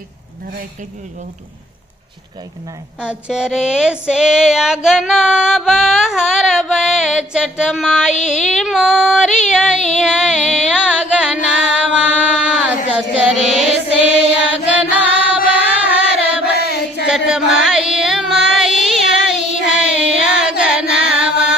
एक धरा एक भी बहुत छिटका एक ना है। अचरे से अगना बाहर बै चटमाई मोरी आई है अगनावा। अचरे से अगना बाहर बै चटमाई माई आई है अगनावा।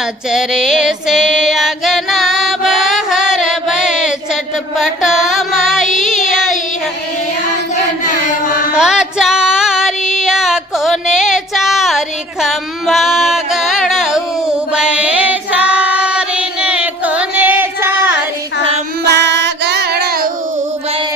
अचरे से अगना बाहर बै चटपटा माई आई है अगनावा। चारिया कोने चारि खम्भा गड़ऊ बै चारि ने कोने चारि खम्भा गड़ऊ बै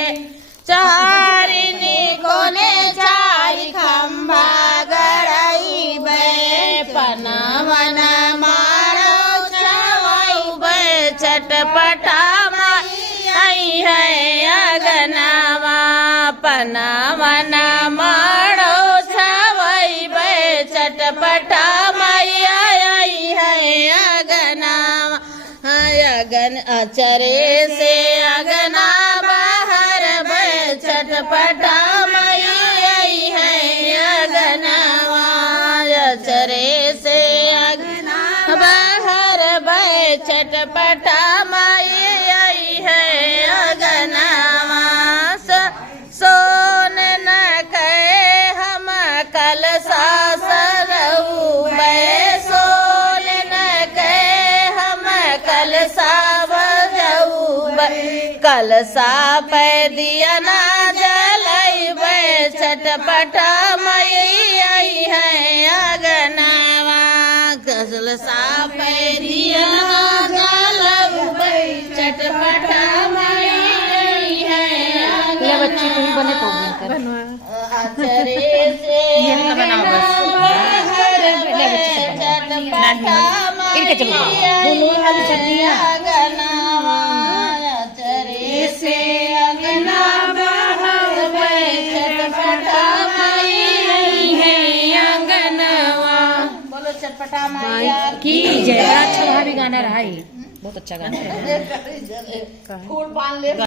चारि ने कोने चारि खम्भा गड़ई बै। पनवन मारो छवऊ बै चटपटा माई आई है अगनावा। पनवन मारो छवई बै चटपटा माई आई है अगनावा। अगन अचरे से अगना बाहर बै चटपटा माई आई है अगनावा। अचरे से अगना बाहर बै चटपटा माई आई है अगनावा। सोन न कहे हम कल सासरऊ बै सोन न कहे हम कल सावजऊ बै। कल सा पै दिया ना जलई बै चटपटा मई आई है अगनावा। कल सा पै दिया ना जलऊ बै चटपटा मई आई है ये बच्ची को ही बने तो बनवा अचरे से बना बस इनके चलो बोलो वाली सब्जियां अगनावा। अचरे से अगना बाहर बै चटपटा माई आई है अगनावा। बोलो चटपटा माई की जय। अच्छा वहाँ भी गाना रहा है, बहुत अच्छा गाना है। फूल पान ले